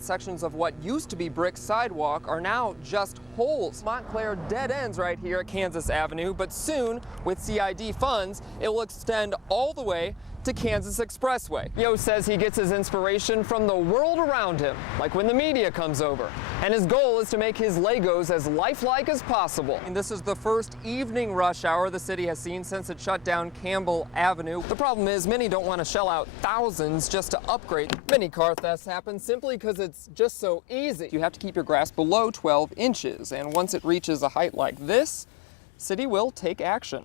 Sections of what used to be brick sidewalk are now just holes. Montclair dead ends right here at Kansas Avenue, but soon, with CID funds, it will extend all the way to Kansas Expressway. Yo says he gets his inspiration from the world around him, like when the media comes over. And his goal is to make his Legos as lifelike as possible. And this is the first evening rush hour the city has seen since it shut down Campbell Avenue. The problem is many don't want to shell out thousands just to upgrade. Many car thefts happen simply because it's just so easy. You have to keep your grass below 12 inches, and once it reaches a height like this, city will take action.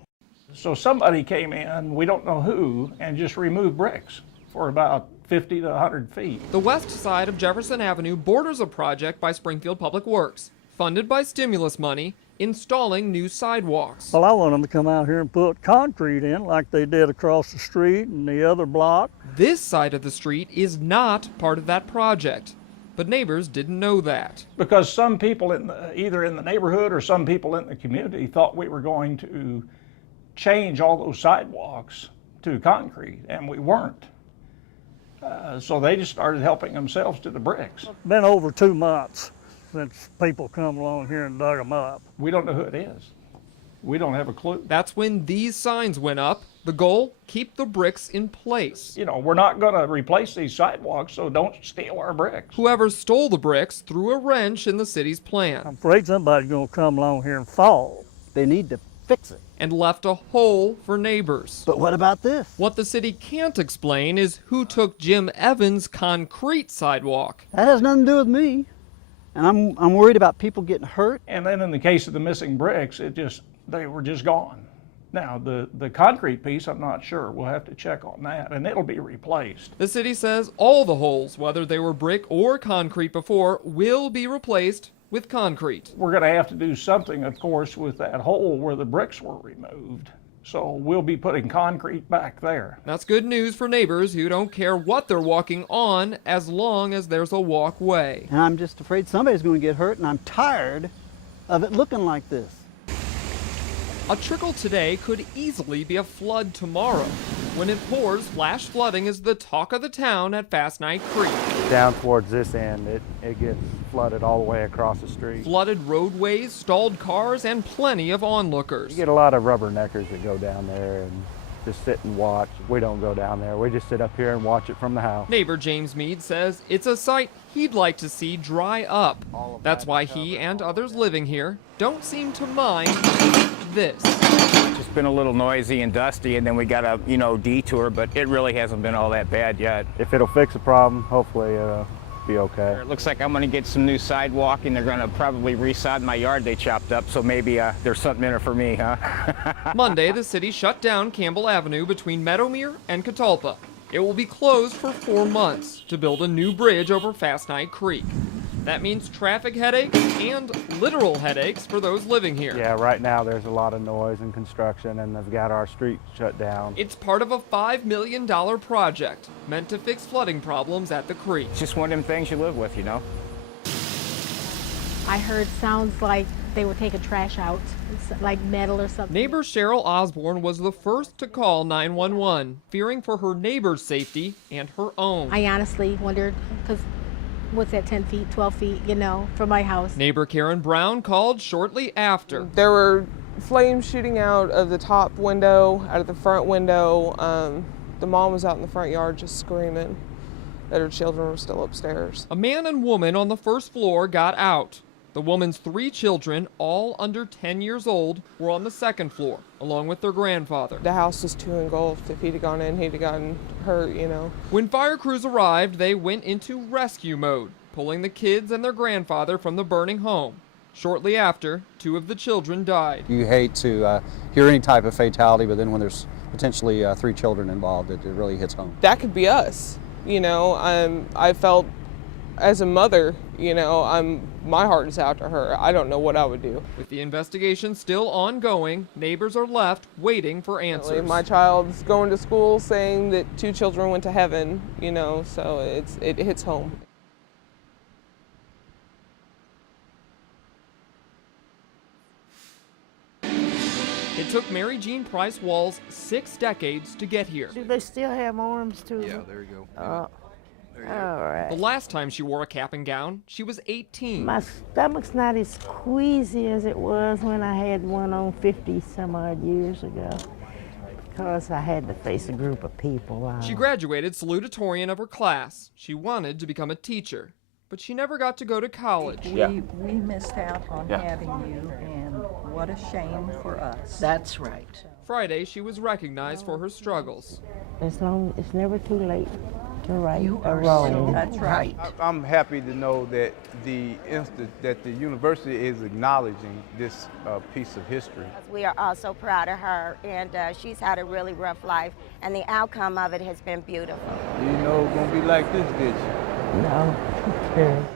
So somebody came in, we don't know who, and just removed bricks for about 50 to 100 feet. The west side of Jefferson Avenue borders a project by Springfield Public Works, funded by stimulus money, installing new sidewalks. Well, I want them to come out here and put concrete in like they did across the street and the other block. This side of the street is not part of that project, but neighbors didn't know that. Because some people either in the neighborhood or some people in the community thought we were going to change all those sidewalks to concrete, and we weren't. So they just started helping themselves to the bricks. It's been over 2 months since people come along here and dug them up. We don't know who it is. We don't have a clue. That's when these signs went up. The goal, keep the bricks in place. You know, we're not going to replace these sidewalks, so don't steal our bricks. Whoever stole the bricks threw a wrench in the city's plan. I'm afraid somebody's going to come along here and fall. They need to fix it. And left a hole for neighbors. But what about this? What the city can't explain is who took Jim Evans' concrete sidewalk. That has nothing to do with me. And I'm worried about people getting hurt. And then in the case of the missing bricks, they were just gone. Now, the concrete piece, I'm not sure. We'll have to check on that, and it'll be replaced. The city says all the holes, whether they were brick or concrete before, will be replaced with concrete. We're going to have to do something, of course, with that hole where the bricks were removed. So we'll be putting concrete back there. That's good news for neighbors who don't care what they're walking on as long as there's a walkway. And I'm just afraid somebody's going to get hurt, and I'm tired of it looking like this. A trickle today could easily be a flood tomorrow. When it pours, flash flooding is the talk of the town at Fast Night Creek. Down towards this end, it gets flooded all the way across the street. Flooded roadways, stalled cars, and plenty of onlookers. You get a lot of rubberneckers that go down there and just sit and watch. We don't go down there. We just sit up here and watch it from the house. Neighbor James Mead says it's a sight he'd like to see dry up. That's why he and others living here don't seem to mind this. It's been a little noisy and dusty, and then we got a, detour, but it really hasn't been all that bad yet. If it'll fix the problem, hopefully it'll be okay. It looks like I'm gonna get some new sidewalk, and they're gonna probably resod my yard they chopped up, so maybe there's something in it for me, huh? Monday, the city shut down Campbell Avenue between Meadowmere and Catalpa. It will be closed for 4 months to build a new bridge over Fast Night Creek. That means traffic headaches and literal headaches for those living here. Yeah, right now there's a lot of noise and construction, and they've got our street shut down. It's part of a $5 million project meant to fix flooding problems at the creek. It's just one of them things you live with, I heard sounds like they were taking trash out, like metal or something. Neighbor Cheryl Osborne was the first to call 911, fearing for her neighbor's safety and her own. I honestly wondered, because what's that, 10 feet, 12 feet, from my house. Neighbor Karen Brown called shortly after. There were flames shooting out of the top window, out of the front window. The mom was out in the front yard just screaming that her children were still upstairs. A man and woman on the first floor got out. The woman's 3 children, all under 10 years old, were on the second floor, along with their grandfather. The house was too engulfed. If he'd have gone in, he'd have gotten hurt, When fire crews arrived, they went into rescue mode, pulling the kids and their grandfather from the burning home. Shortly after, 2 of the children died. You hate to hear any type of fatality, but then when there's potentially 3 children involved, it really hits home. That could be us, I felt as a mother, my heart is out to her. I don't know what I would do. With the investigation still ongoing, neighbors are left waiting for answers. My child's going to school saying that 2 children went to heaven, so it hits home. It took Mary Jean Price Walls 6 decades to get here. Do they still have arms to them? Yeah, there you go. All right. The last time she wore a cap and gown, she was 18. My stomach's not as queasy as it was when I had one on 50 some odd years ago, because I had to face a group of people. She graduated salutatorian of her class. She wanted to become a teacher, but she never got to go to college. We missed out on having you, and what a shame for us. That's right. Friday, she was recognized for her struggles. It's never too late to right a wrong. That's right. I'm happy to know that the university is acknowledging this piece of history. We are also proud of her, and she's had a really rough life, and the outcome of it has been beautiful. You know it's going to be like this, did you? No.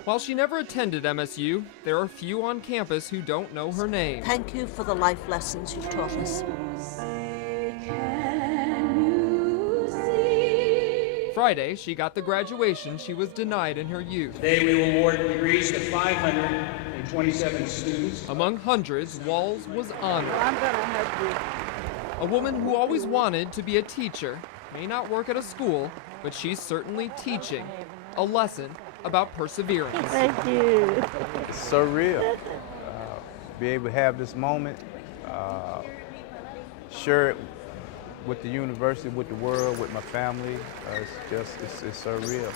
While she never attended MSU, there are few on campus who don't know her name. Thank you for the life lessons you've taught us. Friday, she got the graduation she was denied in her youth. Today we will award degrees to 527 students. Among hundreds, Walls was honored. I'm gonna help you. A woman who always wanted to be a teacher, may not work at a school, but she's certainly teaching a lesson about perseverance. Thank you. It's surreal. Be able to have this moment, share it with the university, with the world, with my family. It's surreal.